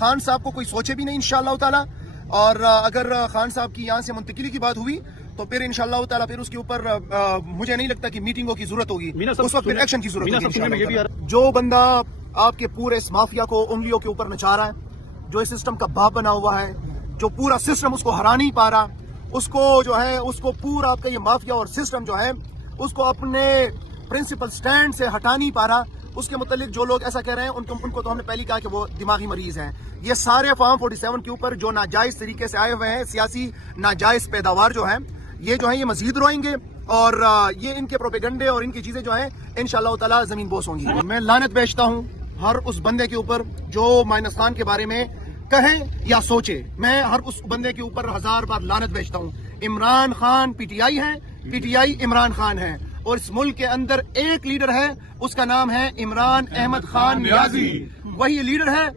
खान साहब को कोई सोचे भी नहीं इंशाअल्लाह ताला। और अगर खान साहब की यहाँ से मुंतकिली की बात हुई तो फिर इंशाअल्लाह ताला फिर उसके ऊपर मुझे नहीं लगता कि मीटिंगों की जरूरत होगी, उस वक्त फिर एक्शन की जरूरत होगी। जो बंदा आपके पूरे इस माफिया को उंगलियों के ऊपर नचा रहा है, जो इस सिस्टम का बाप बना हुआ है, जो पूरा सिस्टम उसको हरा नहीं पा रहा, उसको जो है उसको पूरा आपका ये माफिया और सिस्टम जो है उसको अपने प्रिंसिपल स्टैंड से हटा नहीं पा रहा, उसके मुतालिक जो लोग ऐसा कह रहे हैं उनको तो हमने पहले कहा कि वो दिमागी मरीज हैं। ये सारे फॉर्म 47 के ऊपर जो नाजायज तरीके से आए हुए हैं, सियासी नाजायज पैदावार जो है ये मजीद रोएंगे और ये इनके प्रोपेगंडे और इनकी चीजें जो है इंशाअल्लाह ताला जमीन बोस होंगी। मैं लानत भेजता हूँ हर उस बंदे के ऊपर जो माइनस खान के बारे में कहे या सोचे। मैं हर उस बंदे के ऊपर 1000 बार लानत भेजता हूँ। इमरान खान पीटीआई है, पीटीआई इमरान खान है, और इस मुल्क के अंदर एक लीडर है, उसका नाम है इमरान अहमद खान नियाजी। वही लीडर है